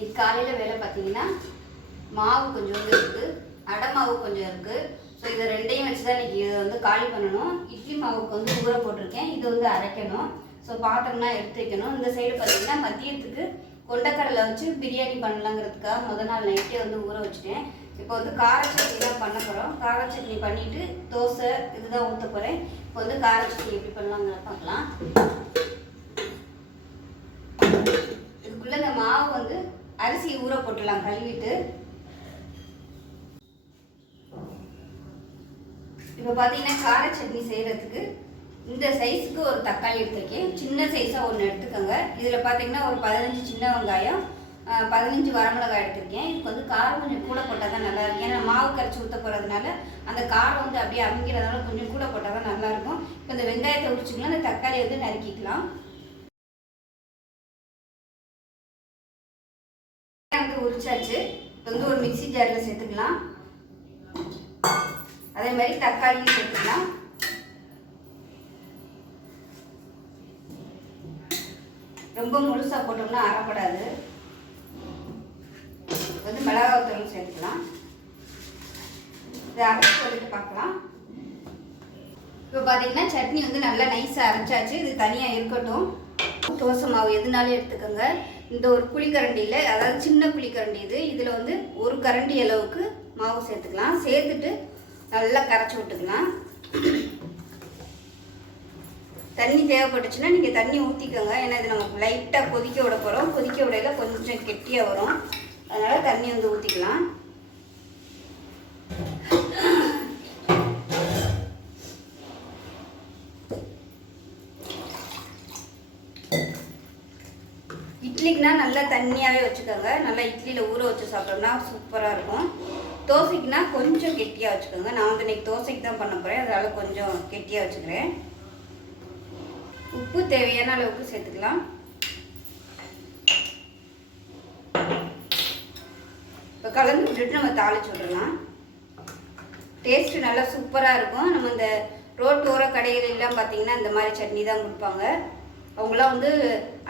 இன்னைக்கு காலையில் வேலை பார்த்தீங்கன்னா மாவு கொஞ்சம் இருக்குது, அடை மாவு கொஞ்சம் இருக்குது. ஸோ இதை ரெண்டையும் வச்சு தான் இன்றைக்கி இதை வந்து காலி பண்ணணும். இட்லி மாவுக்கு வந்து ஊற போட்டிருக்கேன், இது வந்து அரைக்கணும். ஸோ பாத்திரம்லாம் எடுத்து வைக்கணும். இந்த சைடு பார்த்தீங்கன்னா மதியத்துக்கு கொண்டக்கடலை வச்சு பிரியாணி பண்ணலாங்கிறதுக்காக முதல் நாள் நைட்டே வந்து ஊற வச்சுட்டேன். இப்போ வந்து கார சட்னி தான் பண்ண போகிறோம். கார சட்னி பண்ணிவிட்டு தோசை இதுதான் ஊற்ற போகிறேன். இப்போ வந்து கார சட்னி எப்படி பண்ணலாங்கிற பார்க்கலாம். இதுக்குள்ளே இந்த மாவு வந்து அரிசி ஊற போட்டுடலாம் கழுவிட்டு. இப்போ பார்த்தீங்கன்னா கார சட்னி செய்கிறதுக்கு இந்த சைஸுக்கு ஒரு தக்காளி எடுத்துருக்கேன். சின்ன சைஸாக ஒன்று எடுத்துக்கோங்க. இதில் பார்த்தீங்கன்னா ஒரு 15 சின்ன வெங்காயம், 15 வரமிளகாய் எடுத்திருக்கேன். இதுக்கு வந்து காரம் கொஞ்சம் கூட போட்டால் தான் நல்லாயிருக்கும். ஏன்னா மாவு கரைச்சி ஊற்ற போகிறதுனால அந்த காரம் வந்து அப்படியே அமைக்கிறதுனால கொஞ்சம் கூட போட்டால் தான் நல்லாயிருக்கும். இப்போ இந்த வெங்காயத்தை உரிச்சிக்கலாம், இந்த தக்காளியை வந்து நறுக்கிக்கலாம். வந்து உரிச்சாச்சு. இப்போ வந்து ஒரு மிக்சி ஜாரில் சேர்த்துக்கலாம். அதே மாதிரி தக்காளியும் சேர்த்துக்கலாம். ரொம்ப முழுசாக போட்டோம்னா அரைப்படாது. வந்து மிளகாத்தூள் சேர்த்துக்கலாம். இதை அரைச்சி சொல்லிட்டு பார்க்கலாம். இப்போ பார்த்தீங்கன்னா சட்னி வந்து நல்லா நைஸாக அரைச்சாச்சு. இது தனியாக இருக்கட்டும். தோசை மாவு எதுனாலும் எடுத்துக்கோங்க. இந்த ஒரு குழிக்கரண்டியில், அதாவது சின்ன குழிக்கரண்டி இதில் வந்து ஒரு கரண்டி அளவுக்கு மாவு சேர்த்துக்கலாம். சேர்த்துட்டு நல்லா கரைச்சி விட்டுக்கலாம். தண்ணி தேவைப்பட்டுச்சுன்னா நீங்கள் தண்ணி ஊற்றிக்கோங்க. ஏன்னா இது நம்ம லைட்டாக கொதிக்க விட போகிறோம். கொதிக்க விடையில கொஞ்சம் கெட்டியாக வரும், அதனால் தண்ணி வந்து ஊற்றிக்கலாம். இட்லிக்குனா நல்லா தண்ணியாகவே வச்சுக்கோங்க. நல்லா இட்லியில் ஊற வச்சு சாப்பிட்டோம்னா சூப்பராக இருக்கும். தோசைக்குனா கொஞ்சம் கெட்டியாக வச்சுக்கோங்க. நான் வந்து இன்றைக்கி தோசைக்கு தான் பண்ண போகிறேன், அதனால் கொஞ்சம் கெட்டியாக வச்சுக்கிறேன். உப்பு தேவையான அளவுக்கு சேர்த்துக்கலாம். இப்போ கலந்து விட்டுட்டு நம்ம தாளிச்சு விடலாம். டேஸ்ட்டு நல்லா சூப்பராக இருக்கும். நம்ம இந்த ரோட்டோர கடைகளெல்லாம் பார்த்தீங்கன்னா இந்த மாதிரி சட்னி தான் கொடுப்பாங்க. அவங்களாம் வந்து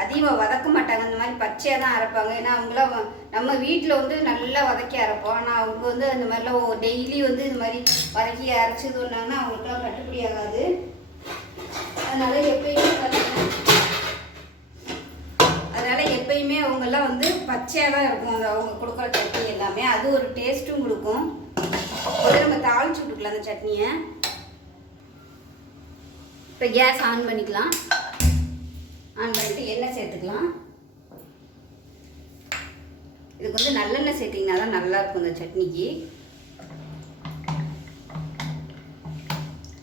அதிகமாக வதக்க மாட்டாங்க, இந்த மாதிரி பச்சையாக தான் அரைப்பாங்க. ஏன்னா அவங்களாம் நம்ம வீட்டில் வந்து நல்லா வதக்கி அரைப்போம். ஆனால் அவங்க வந்து அந்த மாதிரிலாம் டெய்லி வந்து இந்த மாதிரி வதக்கி அரைச்சி சொன்னாங்கன்னா அவங்களுக்குலாம் கட்டுப்படி ஆகாது. அதனால் எப்பயுமே அவங்கெல்லாம் வந்து பச்சையாக தான் இருக்கும் அவங்க கொடுக்குற சட்னி எல்லாமே. அது ஒரு டேஸ்ட்டும் கொடுக்கும். முதல்ல நம்ம தாளிச்சு விட்டுக்கலாம் அந்த சட்னியை. இப்போ கேஸ் ஆன் பண்ணிக்கலாம். ஆன் பண்ணிட்டு எண்ணெய் சேர்த்துக்கலாம். இதுக்கு வந்து நல்லெண்ணெய் சேர்த்திங்கன்னா தான் நல்லாயிருக்கும் இந்த சட்னிக்கு.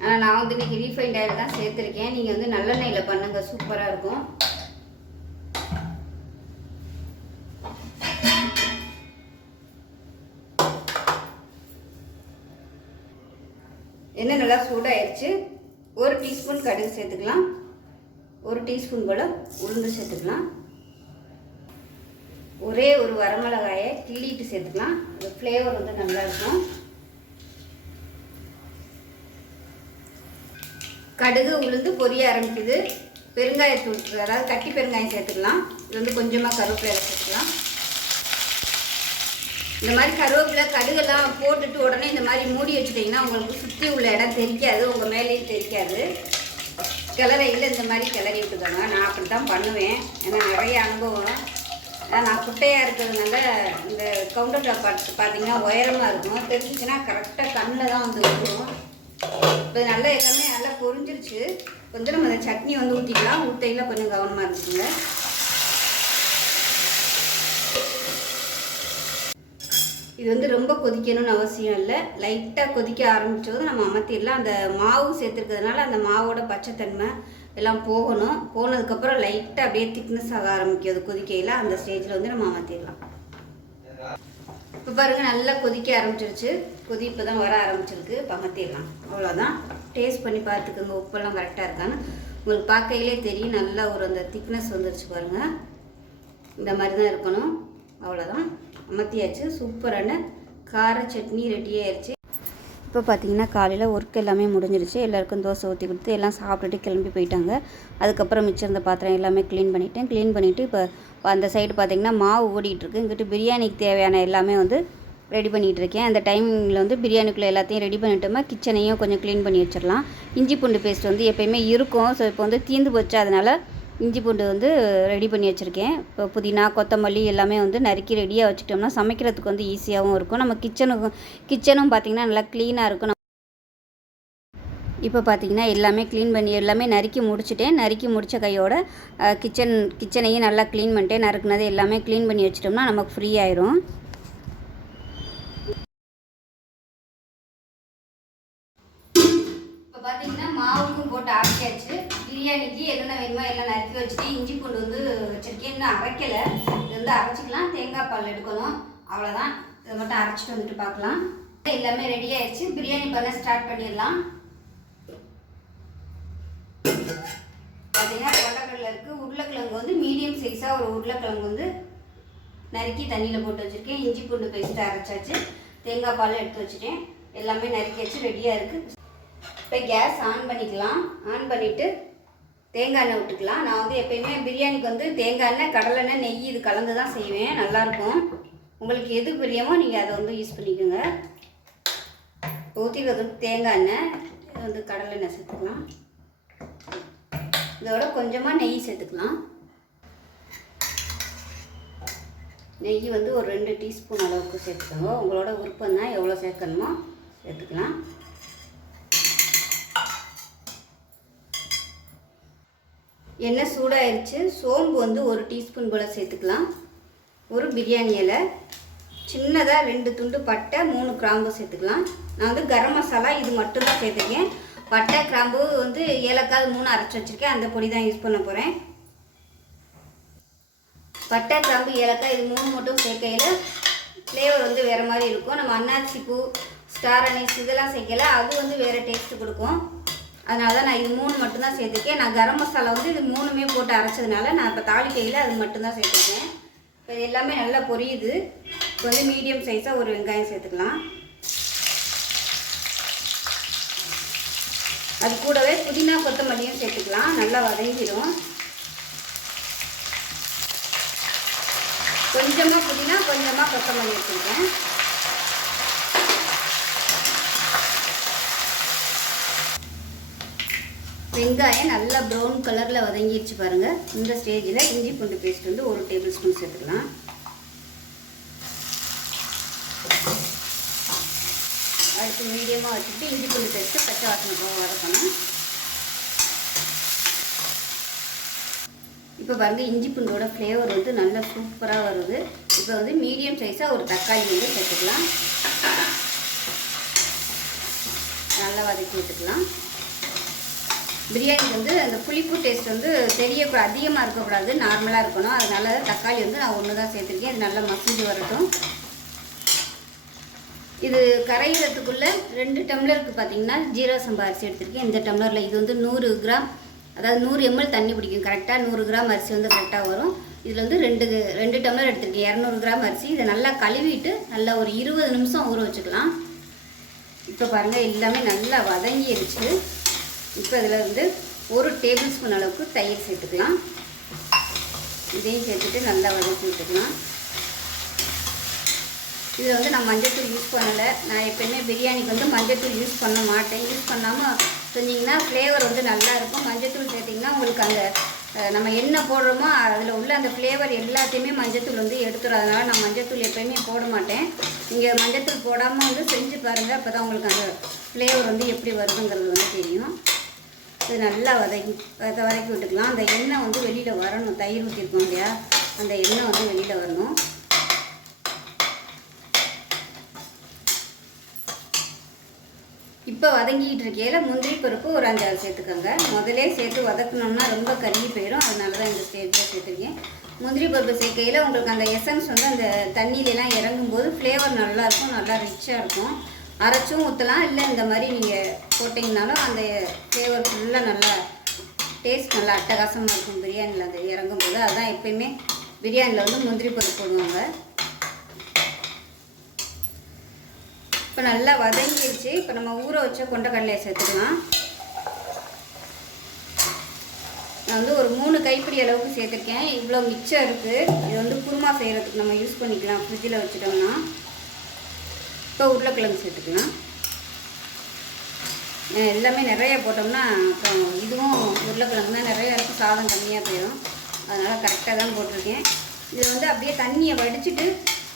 ஆனால் நான் வந்து இன்றைக்கி ரீஃபைண்ட் ஆயில் தான் சேர்த்துருக்கேன். நீங்கள் வந்து நல்லெண்ணெயில் பண்ணுங்கள், சூப்பராக இருக்கும். எண்ணெய் நல்லா சூடாகிடுச்சு. 1 டீஸ்பூன் கடுகு சேர்த்துக்கலாம். 1 டீஸ்பூன் போல் உளுந்து சேர்த்துக்கலாம். ஒரே ஒரு வரமிளகாயை கிள்ளிட்டு சேர்த்துக்கலாம். அந்த ஃப்ளேவர் வந்து நல்லாயிருக்கும். கடுகு உளுந்து பொரிய ஆரம்பிக்குது. பெருங்காயத்தூள், அதாவது கட்டி பெருங்காயம் சேர்த்துக்கலாம். இது வந்து கொஞ்சமாக கருவேப்பிலை சேர்த்துக்கலாம். இந்த மாதிரி கருவேப்பிலை கடுகெல்லாம் போட்டுட்டு உடனே இந்த மாதிரி மூடி வச்சுட்டிங்கன்னா உங்களுக்கு சுற்றி உள்ள இடம் தெரிக்காது, உங்கள் மேலேயும் தெரிக்காது. கிளறையில் இந்த மாதிரி கிளறி விட்டுக்கோங்க. நான் அப்படி தான் பண்ணுவேன், ஏன்னா நிறைய அனுபவம். நான் குட்டையாக இருக்கிறதுனால இந்த கவுண்டர் டாப் பார்த்தீங்கன்னா உயரமாக இருக்கும். தெரிஞ்சிச்சுன்னா கரெக்டாக கண்ணில் தான் வந்து விட்டுரும். இப்போ நல்லா எல்லாமே நல்லா பொரிஞ்சிருச்சு. கொஞ்சம் நம்ம அந்த சட்னி வந்து ஊற்றிக்கலாம். ஊற்றையில் கொஞ்சம் கவனமாக இருக்குங்க. இது வந்து ரொம்ப கொதிக்கணும்னு அவசியம் இல்லை. லைட்டாக கொதிக்க ஆரம்பித்ததும் நம்ம அமர்த்திடலாம். அந்த மாவு சேர்த்துருக்கிறதுனால அந்த மாவோட பச்சைத்தன்மை எல்லாம் போகணும். போனதுக்கப்புறம் லைட்டாக அப்படியே திக்னஸ் ஆக ஆரம்பிக்கும் அது கொதிக்கையில். அந்த ஸ்டேஜில் வந்து நம்ம அமர்த்திடலாம். இப்போ பாருங்கள் நல்லா கொதிக்க ஆரம்பிச்சிருச்சு. கொதிப்பு தான் வர ஆரம்பிச்சிருக்கு. இப்போ அமர்த்திடலாம். அவ்வளோதான். டேஸ்ட் பண்ணி பார்த்துக்கோங்க, உப்பெல்லாம் கரெக்டாக இருக்கான்னு. உங்களுக்கு பார்க்கையிலே தெரியும் நல்லா ஒரு அந்த திக்னஸ் வந்துருச்சு பாருங்கள். இந்த மாதிரி தான் இருக்கணும். அவ்வளோதான், அமர்த்தியாச்சு. சூப்பரான கார சட்னி ரெடி ஆயிடுச்சு. இப்போ பார்த்திங்கன்னா காலையில் ஒர்க் எல்லாமே முடிஞ்சிருச்சு. எல்லாருக்கும் தோசை ஊற்றி கொடுத்து எல்லாம் சாப்பிட்டுட்டு கிளம்பி போயிட்டாங்க. அதுக்கப்புறம் மிச்சம் இருந்த பாத்திரம் எல்லாமே க்ளீன் பண்ணிவிட்டேன். க்ளீன் பண்ணிவிட்டு இப்போ அந்த சைடு பார்த்திங்கன்னா மாவு ஓடிட்டுருக்கு. இங்கிட்டு பிரியாணிக்கு தேவையான எல்லாமே வந்து ரெடி பண்ணிகிட்ருக்கேன். அந்த டைமிங்கில் வந்து பிரியாணிக்குள்ளே எல்லாத்தையும் ரெடி பண்ணிட்டோமா கிச்சனையும் கொஞ்சம் க்ளீன் பண்ணி வச்சிடலாம். இஞ்சி பூண்டு பேஸ்ட் வந்து எப்போயுமே இருக்கும். ஸோ இப்போ வந்து தீர்ந்து போச்சு, அதனால் இஞ்சி பூண்டு வந்து ரெடி பண்ணி வச்சுருக்கேன். இப்போ புதினா கொத்தமல்லி எல்லாமே வந்து நறுக்கி ரெடியாக வச்சுக்கிட்டோம்னா சமைக்கிறதுக்கு வந்து ஈஸியாகவும் இருக்கும். நம்ம கிச்சனும் பார்த்திங்கன்னா நல்லா க்ளீனாக இருக்கும். இப்போ பார்த்திங்கன்னா எல்லாமே க்ளீன் பண்ணி எல்லாமே நறுக்கி முடிச்சுட்டேன். நறுக்கி முடித்த கையோட கிச்சனையும் நல்லா க்ளீன் பண்ணிட்டேன். நறுக்குனது எல்லாமே க்ளீன் பண்ணி வச்சிட்டோம்னா நமக்கு ஃப்ரீ ஆயிரும். இப்போ பார்த்திங்கன்னா மாவுக்கும் போட்டு அரைச்சாச்சு. பிரியாணிக்கு என்னென்ன வேணுமோ எல்லாம் நறுக்கி வச்சுட்டு இஞ்சி பூண்டு வந்து வச்சுருக்கேன். இன்னும் அரைக்கலை. இது வந்து அரைச்சிக்கலாம். தேங்காய் பால் எடுக்கணும், அவ்வளோதான். இதை மட்டும் அரைச்சிட்டு வந்துட்டு பார்க்கலாம். எல்லாமே ரெடி ஆயிடுச்சு. பிரியாணி பண்ண ஸ்டார்ட் பண்ணிடலாம். பார்த்தீங்கன்னா கொண்டக்கடலை இருக்குது. உருளைக்கிழங்கு வந்து மீடியம் சைஸாக ஒரு உருளைக்கிழங்கு வந்து நறுக்கி தண்ணியில் போட்டு வச்சுருக்கேன். இஞ்சி பூண்டு பேஸ்ட்டு அரைச்சாச்சு. தேங்காய் பால் எடுத்து வச்சுட்டேன். எல்லாமே நறுக்கி வச்சு ரெடியாக இருக்குது. இப்போ கேஸ் ஆன் பண்ணிக்கலாம். ஆன் பண்ணிவிட்டு தேங்காய் எண்ணெய் விட்டுக்கலாம். நான் வந்து எப்போயுமே பிரியாணிக்கு வந்து தேங்காய் எண்ணெய், கடலெண்ணெய், நெய் இது கலந்து தான் செய்வேன். நல்லாயிருக்கும். உங்களுக்கு எது பிரியமோ நீங்கள் அதை வந்து யூஸ் பண்ணிக்கோங்க. ஊற்றிக்கிறது வந்து தேங்காய் எண்ணெய், இது வந்து கடலெண்ணெய் சேர்த்துக்கலாம். இதோட கொஞ்சமாக நெய் சேர்த்துக்கலாம். நெய் வந்து ஒரு 2 டீஸ்பூன் அளவுக்கு சேர்த்துக்கோங்க. உங்களோட விருப்பம் தான், எவ்வளோ சேர்க்கணுமோ சேர்த்துக்கலாம். எண்ணெய் சூடாயிருச்சு. சோம்பு வந்து 1 டீஸ்பூன் போல் சேர்த்துக்கலாம். ஒரு பிரியாணி இலை, சின்னதாக 2 துண்டு பட்டை, 3 கிராம்பு சேர்த்துக்கலாம். நான் வந்து கரம் மசாலா இது மட்டும்தான் சேர்த்துருக்கேன். பட்டை கிராம்பு வந்து ஏலக்காய் 3 அரைச்சி வச்சுருக்கேன். அந்த பொடி தான் யூஸ் பண்ண போகிறேன். பட்டை கிராம்பு ஏலக்காய் இது 3 மட்டும் சேர்க்கையில் ஃப்ளேவர் வந்து வேறு மாதிரி இருக்கும். நம்ம அன்னாச்சி பூ, ஸ்டார் அனீஸ் இதெல்லாம் சேர்க்கல, அது வந்து வேறு டேஸ்ட்டு கொடுக்கும். அதனால தான் நான் இது 3 மட்டும்தான் சேர்த்துருக்கேன். நான் கரம் மசாலா வந்து இது 3மே போட்டு அரைச்சதுனால நான் இப்போ தாளிக்கையில் அது மட்டும்தான் சேர்த்துருக்கேன். இப்போ இது எல்லாமே நல்லா பொரியுது. இப்போ வந்து மீடியம் சைஸாக ஒரு வெங்காயம் சேர்த்துக்கலாம். அது கூடவே புதினா கொத்தமல்லியும் சேர்த்துக்கலாம். நல்லா வதங்கிடும். கொஞ்சமாக புதினா, கொஞ்சமாக கொத்தமல்லி எடுத்துருக்கேன். வெங்காயம் நல்லா ப்ரௌன் கலரில் வதங்கிடுச்சு பாருங்கள். இந்த ஸ்டேஜில் இஞ்சி பூண்டு பேஸ்ட் வந்து 1 டேபிள் ஸ்பூன் சேர்த்துக்கலாம். அடுத்து மீடியமாக வச்சுட்டு இஞ்சி பூண்டு பேஸ்ட்டு பச்சை வாசனை போக வதக்கணும். இப்போ பாருங்கள் இஞ்சி பூண்டோட ஃப்ளேவர் வந்து நல்லா சூப்பராக வருது. இப்போ வந்து மீடியம் சைஸாக ஒரு தக்காளி வந்து சேர்த்துக்கலாம். நல்லா வதக்கி விட்டுக்கலாம். பிரியாணி வந்து அந்த புளிப்பு டேஸ்ட் வந்து அதிகமாக இருக்கக்கூடாது, நார்மலாக இருக்கணும். அதனால தக்காளி வந்து நான் 1 தான் சேர்த்துருக்கேன். இது நல்லா மசிஞ்சு வரட்டும். இது கரையிறதுக்குள்ளே 2 டம்ளருக்கு பார்த்திங்கன்னா ஜீரக சம்பா அரிசி எடுத்துருக்கேன். இந்த டம்ளரில் இது வந்து 100 கிராம், அதாவது 100 ml தண்ணி பிடிக்கும். கரெக்டாக 100 கிராம் அரிசி வந்து கரெக்டாக வரும். இதில் வந்து 2 டம்ளர் எடுத்துருக்கேன். 200 கிராம் அரிசி. இதை நல்லா கழுவிட்டு நல்லா ஒரு 20 நிமிஷம் ஊற வச்சுக்கலாம். இப்போ பாருங்கள் எல்லாமே நல்லா வதங்கிடுச்சு. இப்போ இதில் வந்து 1 டேபிள் ஸ்பூன் அளவுக்கு தயிர் சேர்த்துக்கலாம். இதையும் சேர்த்துட்டு நல்லா வதக்கி விட்டுக்கலாம். இதில் வந்து நான் மஞ்சள்தூள் யூஸ் பண்ணலை. நான் எப்போயுமே பிரியாணிக்கு வந்து மஞ்சள்தூள் யூஸ் பண்ண மாட்டேன். யூஸ் பண்ணாமல் செஞ்சிங்கன்னா ஃப்ளேவர் வந்து நல்லாயிருக்கும். மஞ்சள்தூள் சேர்த்திங்கன்னா உங்களுக்கு அந்த நம்ம என்ன போடுறோமோ அதில் உள்ள அந்த ஃப்ளேவர் எல்லாத்தையுமே மஞ்சள்தூள் வந்து எடுத்துடும். அதனால் நான் மஞ்சள்தூள் எப்போயுமே போட மாட்டேன். நீங்கள் மஞ்சள்தூள் போடாமல் வந்து செஞ்சு பாருங்கள். அப்போ தான் உங்களுக்கு அந்த ஃப்ளேவர் வந்து எப்படி வருதுங்கிறது வந்து தெரியும். இது நல்லா வதக்கி விட்டுக்கலாம். அந்த எண்ணெய் வந்து வெளியில் வரணும். தயிர் ஊற்றிருக்கோம் இல்லையா, அந்த எண்ணெய் வந்து வெளியில் வரணும். இப்போ வதங்கிக்கிட்டு இருக்கையில் முந்திரி பருப்பு ஒரு 5-6 சேர்த்துக்கோங்க. முதலே சேர்த்து வதக்கணும்னா ரொம்ப கருகி போயிடும். அதனால தான் இந்த ஸ்டேஜில் சேர்த்துருக்கேன். முந்திரி பருப்பு சேர்க்கையில் உங்களுக்கு அந்த எசன்ஸ் வந்து அந்த தண்ணியிலலாம் இறங்கும்போது ஃப்ளேவர் நல்லாயிருக்கும், நல்லா ரிச்சாக இருக்கும். அரைச்சும் ஊற்றலாம், இல்லை இந்த மாதிரி நீங்கள் போட்டிங்கனாலும் அந்த ஃப்ளேவர் ஃபுல்லாக நல்லா டேஸ்ட் நல்லா அட்டகாசமாக இருக்கும் பிரியாணியில் அந்த இறங்கும்போது. அதுதான் எப்போயுமே பிரியாணியில் வந்து முந்திரி பருப்பு போடுவாங்க. இப்போ நல்லா வதங்கிடுச்சு. இப்போ நம்ம ஊற வச்ச கொண்டக்கடலையை சேர்த்துக்கலாம். நான் வந்து ஒரு 3 கைப்பிடி அளவுக்கு சேர்த்துருக்கேன். இவ்வளோ மிச்சம் இருக்குது. இது வந்து குருமா செய்கிறதுக்கு நம்ம யூஸ் பண்ணிக்கலாம் ஃப்ரிட்ஜில் வச்சுட்டோம்னா. இப்போ உருளைக்கிழங்கு சேர்த்துக்கலாம். எல்லாமே நிறைய போட்டோம்னா அப்புறம் இதுவும் உருளைக்கிழங்கு தான் நிறைய இருக்கும், சாதம் கம்மியாக போயிடும். அதனால் கரெக்டாக தான் போட்டிருக்கேன். இது வந்து அப்படியே தண்ணியை வடிச்சிட்டு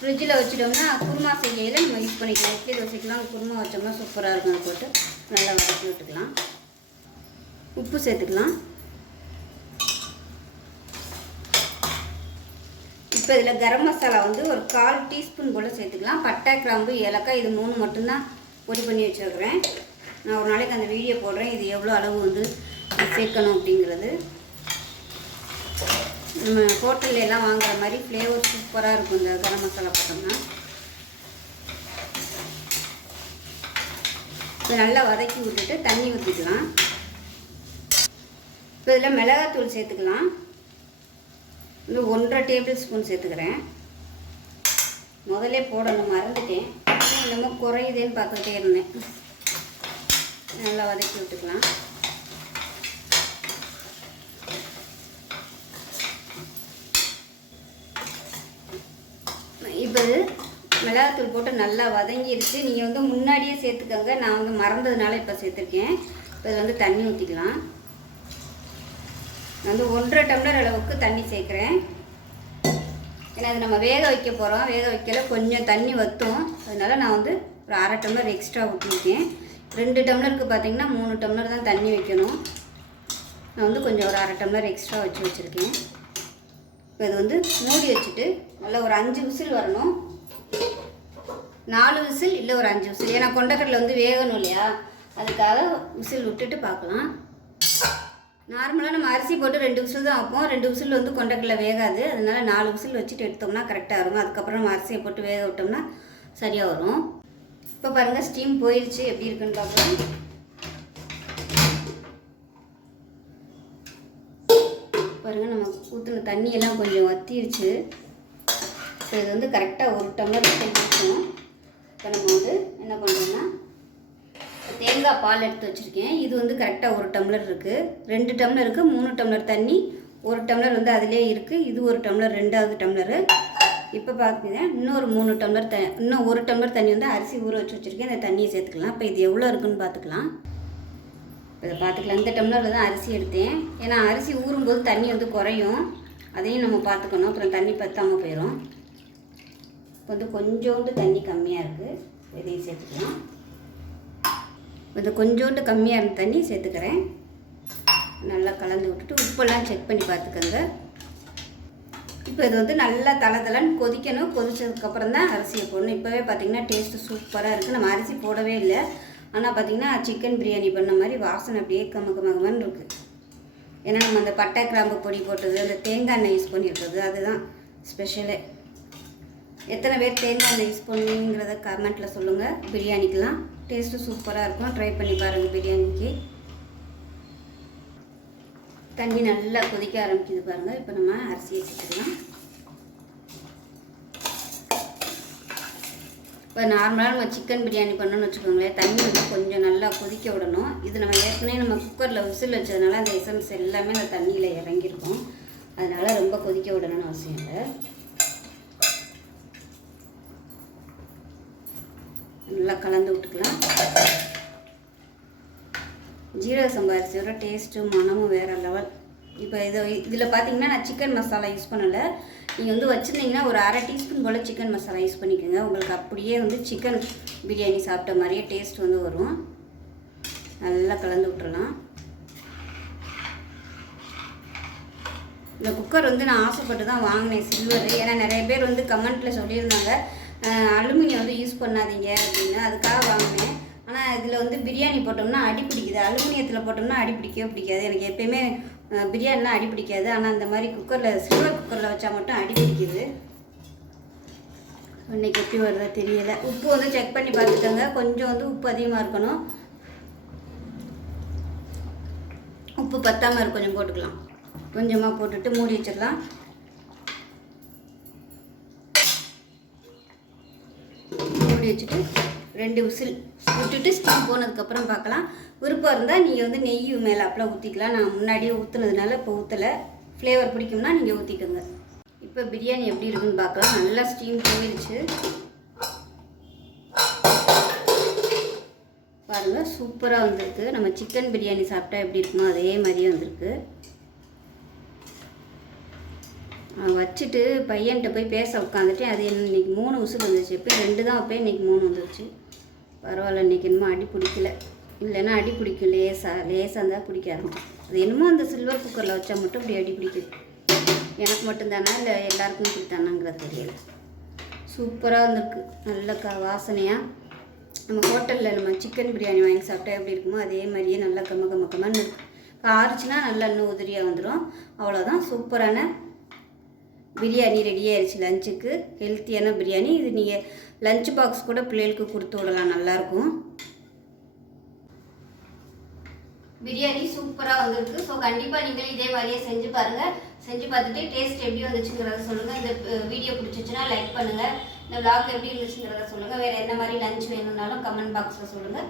ஃப்ரிட்ஜில் வச்சுட்டோம்னா குருமா செய்யலையில் நம்ம யூஸ் பண்ணிக்கலாம். இட்லி தோசைக்கெலாம் குருமா வச்சோம்னா சூப்பராக இருக்கும். அதை போட்டு நல்லா வதக்கி விட்டுக்கலாம். உப்பு சேர்த்துக்கலாம். இப்போ இதில் கரம் மசாலா வந்து ஒரு 1/4 டீஸ்பூன் போல் சேர்த்துக்கலாம். பட்டை, கிராம்பு, ஏலக்காய் இது 3 மட்டும்தான் பொடி பண்ணி வச்சுருக்கிறேன். நான் ஒரு நாளைக்கு அந்த வீடியோ போடுறேன், இது எவ்வளோ அளவு வந்து சேர்க்கணும் அப்படிங்கிறது. நம்ம ஹோட்டலில் எல்லாம் வாங்குற மாதிரி ஃப்ளேவர் சூப்பராக இருக்கும் இந்த கரம் மசாலா போட்டோம்னா. இப்போ நல்லா வதக்கி விட்டுட்டு தண்ணி ஊற்றிக்கலாம். இப்போ இதில் மிளகாத்தூள் சேர்த்துக்கலாம். இன்னும் 1.5 டேபிள் ஸ்பூன் சேர்த்துக்கிறேன். முதல்ல போடணும், மறந்துட்டேன். என்னமோ குறையுதேன்னு பார்த்துக்கிட்டே இருந்தேன். நல்லா வதக்கி விட்டுக்கலாம். இப்போ மிளகாத்தூள் போட்டு நல்லா வதங்கிடுச்சு. நீங்கள் வந்து முன்னாடியே சேர்த்துக்கோங்க, நான் வந்து மறந்ததுனால இப்போ சேர்த்துருக்கேன். இப்போ இதில் வந்து தண்ணி ஊற்றிக்கலாம். நான் வந்து 1.5 டம்ளர் அளவுக்கு தண்ணி சேர்க்குறேன். ஏன்னா அது நம்ம வேக வைக்க போகிறோம். வேக வைக்கல கொஞ்சம் தண்ணி வற்றும். அதனால் நான் வந்து ஒரு 1/2 டம்ளர் எக்ஸ்ட்ரா ஊற்றிருக்கேன். 2 டம்ளருக்கு பார்த்திங்கன்னா 3 டம்ளர் தான் தண்ணி வைக்கணும். நான் வந்து கொஞ்சம் ஒரு 1/2 டம்ளர் எக்ஸ்ட்ரா வச்சுருக்கேன். இப்போ இது வந்து மூடி வச்சுட்டு நல்லா ஒரு 5 விசில் வரணும். 4 விசில் இல்லை ஒரு 5 விசில். ஏன்னா கொண்டக்கடலை வந்து வேகணும் இல்லையா, அதுக்காக விசில் விட்டுட்டு பார்க்கலாம். நார்மலாக நம்ம அரிசி போட்டு 2 விசில் தான் வைப்போம். 2 விசில் வந்து கொண்டக்கடலை வேகாது. அதனால் 4 விசில் வச்சுட்டு எடுத்தோம்னா கரெக்டாக இருக்கும். அதுக்கப்புறம் நம்ம அரிசியை போட்டு வேக விட்டோம்னா சரியாக வரும். இப்போ பாருங்கள் ஸ்டீம் போயிடுச்சு. எப்படி இருக்குன்னு பார்க்கலாம். பாருங்கள் நம்ம ஊற்றின தண்ணியெல்லாம் கொஞ்சம் வற்றிடுச்சு. இப்போ இது வந்து கரெக்டாக 1 டம்ளர் ஊற்றணும். இப்போ நம்ம வந்து என்ன பண்ணுறோம்னா தேங்காய் பால் எடுத்து வச்சுருக்கேன். இது வந்து கரெக்டாக 1 டம்ளர் இருக்குது. 2 டம்ளருக்கு 3 டம்ளர் தண்ணி, 1 டம்ளர் வந்து அதிலே இருக்குது. இது 1 டம்ளர், 2வது டம்ளரு. இப்போ பார்க்குறேன் இன்னொரு 3 டம்ளர் இன்னும் 1 டம்ளர் தண்ணி வந்து அரிசி ஊற வச்சு வச்சுருக்கேன். இந்த தண்ணியை சேர்த்துக்கலாம். இப்போ இது எவ்வளோ இருக்குன்னு பார்த்துக்கலாம். இதை பார்த்துக்கலாம். இந்த டம்ளரில் தான் அரிசி எடுத்தேன். ஏன்னா அரிசி ஊறும்போது தண்ணி வந்து குறையும், அதையும் நம்ம பார்த்துக்கணும். அப்புறம் தண்ணி பற்றாமல் போயிடும். இப்போ வந்து கொஞ்சோண்டு தண்ணி கம்மியாக இருக்குது, இதையும் சேர்த்துக்கலாம். இது கொஞ்சோண்டு கம்மியாக இருந்த தண்ணி சேர்த்துக்கிறேன். நல்லா கலந்து விட்டுட்டு உப்பெல்லாம் செக் பண்ணி பார்த்துக்கோங்க. இப்போ இது வந்து நல்லா தளன்னு கொதிக்கணும். கொதிச்சதுக்கப்புறம் தான் அரிசியை போடணும். இப்போவே பார்த்திங்கன்னா டேஸ்ட்டு சூப்பராக இருக்குது. நம்ம அரிசி போடவே இல்லை, ஆனால் பார்த்திங்கன்னா சிக்கன் பிரியாணி பண்ண மாதிரி வாசனை அப்படியே கமகமகமன்னு இருக்குது. ஏன்னா நம்ம அந்த பட்டை கிராம்பு பொடி போட்டது, அந்த தேங்காய் எண்ணெய் யூஸ் பண்ணியிருக்கிறது, அதுதான் ஸ்பெஷலே. எத்தனை பேர் தேங்காய் எண்ணெய் யூஸ் பண்ணுங்கிறத கமெண்ட்டில் சொல்லுங்கள். பிரியாணிக்கெலாம் டேஸ்ட்டு சூப்பராக இருக்கும். ட்ரை பண்ணி பாருங்கள் பிரியாணிக்கு. தண்ணி நல்லா கொதிக்க ஆரம்பிக்குது பாருங்கள். இப்போ நம்ம அரிசியை சேர்த்துக்கலாம். இப்போ நார்மலாக நம்ம சிக்கன் பிரியாணி பண்ணணும்னு வச்சுக்கோங்களேன், தண்ணி வந்து கொஞ்சம் நல்லா கொதிக்க விடணும். இது நம்ம ஏற்கனவே நம்ம குக்கரில் விசில் வச்சதுனால அந்த எசன்ஸ் எல்லாமே அந்த தண்ணியில் இறங்கியிருக்கும். அதனால் ரொம்ப கொதிக்க விடணும்னு அவசியம் இல்லை. நல்லா கலந்து விட்டுக்கலாம். ஜீரக சம்பா அரிசியோட டேஸ்ட்டும் மனமும் வேறு லெவல். இப்போ இதில் பார்த்தீங்கன்னா நான் சிக்கன் மசாலா யூஸ் பண்ணலை. நீங்கள் வந்து வச்சுருந்தீங்கன்னா ஒரு 1/2 டீஸ்பூன் போல் சிக்கன் மசாலா யூஸ் பண்ணிக்கோங்க. உங்களுக்கு அப்படியே வந்து சிக்கன் பிரியாணி சாப்பிட்ட மாதிரியே டேஸ்ட் வந்து வரும். நல்லா கலந்து விட்டுறலாம். இந்த குக்கர் வந்து நான் ஆசைப்பட்டு தான் வாங்கினேன், சில்வர். ஏன்னா நிறைய பேர் வந்து கமெண்ட்டில் சொல்லியிருந்தாங்க அலுமினியம் வந்து யூஸ் பண்ணாதீங்க அப்படின்னு, அதுக்காக வாங்கினேன். ஆனால் இதில் வந்து பிரியாணி போட்டோம்னா அடி பிடிக்குது. அலுமினியத்தில் போட்டோம்னா அடி பிடிக்கவே பிடிக்காது. எனக்கு எப்போயுமே பிரியாணிலாம் அடி பிடிக்காது. ஆனால் இந்த மாதிரி குக்கரில் சில்வர் குக்கரில் வச்சா மட்டும் அடி பிடிக்குது. இன்றைக்கி எப்படி வருதோ தெரியலை. உப்பு வந்து செக் பண்ணி பார்த்துக்கோங்க. கொஞ்சம் வந்து உப்பு அதிகமாக இருக்கணும். உப்பு பத்தாமல் இருக்கும், கொஞ்சம் போட்டுக்கலாம். கொஞ்சமாக போட்டுட்டு மூடி வச்சிடலாம். மூடி வச்சுட்டு 2 விசில் விட்டுட்டு ஸ்டீம் போனதுக்கப்புறம் பார்க்கலாம். விருப்பம் இருந்தால் நீங்கள் வந்து நெய் மேலே அப்பெல்லாம் ஊற்றிக்கலாம். நான் முன்னாடியே ஊற்றுனதுனால இப்போ ஊற்றலை. ஃப்ளேவர் பிடிக்கும்னா நீங்கள் ஊற்றிக்கோங்க. இப்போ பிரியாணி எப்படி இருக்குன்னு பார்க்கலாம். நல்லா ஸ்டீம் போயிடுச்சு பாருங்கள், சூப்பராக வந்திருக்கு. நம்ம சிக்கன் பிரியாணி சாப்பிட்டா எப்படி இருக்குமோ அதே மாதிரியே வந்திருக்கு. வச்சுட்டு பையன்கிட்ட போய் பேச உட்காந்துட்டேன். அது இன்றைக்கி 3 விசில் வந்துச்சு. இப்போ 2 தான் வைப்பேன், இன்றைக்கி 3 வந்துருச்சு. பரவாயில்ல, இன்றைக்கி என்னமோ அடி பிடிக்கல. இல்லைன்னா அடி பிடிக்கும், லேசாக இருந்தால் பிடிக்க ஆரம்பிக்கும். அது என்னமோ அந்த சில்வர் குக்கரில் வச்சா மட்டும் இப்படி அடி பிடிக்குது. எனக்கு மட்டும்தானா இல்லை எல்லாருக்கும் பிடித்தானாங்கிறது தெரியல. சூப்பராக வந்திருக்கு. நல்ல வாசனையாக நம்ம ஹோட்டலில் நம்ம சிக்கன் பிரியாணி வாங்கி சாப்பிட்டா எப்படி இருக்குமோ அதே மாதிரியே நல்லா கம்மன்னு இருக்கும். ஆறுச்சுன்னா நல்லா இன்னும் உதிரியாக வந்துடும். அவ்வளோதான், சூப்பரான பிரியாணி ரெடி ஆயிடுச்சு. லஞ்சுக்கு ஹெல்த்தியான பிரியாணி. இது நீங்கள் லஞ்ச் பாக்ஸ் கூட பிள்ளைகளுக்கு கொடுத்து விடலாம், நல்லாயிருக்கும். பிரியாணி சூப்பராக வந்திருக்கு. ஸோ கண்டிப்பாக நீங்களும் இதே மாதிரியே செஞ்சு பாருங்கள். செஞ்சு பார்த்துட்டு டேஸ்ட் எப்படி வந்துச்சுங்கிறத சொல்லுங்கள். இந்த வீடியோ பிடிச்சிச்சுன்னா லைக் பண்ணுங்கள். இந்த vlog எப்படி இருந்துச்சுங்கிறத சொல்லுங்கள். வேறு என்ன மாதிரி லஞ்ச் வேணும்னாலும் கமெண்ட் பாக்ஸில் சொல்லுங்கள்.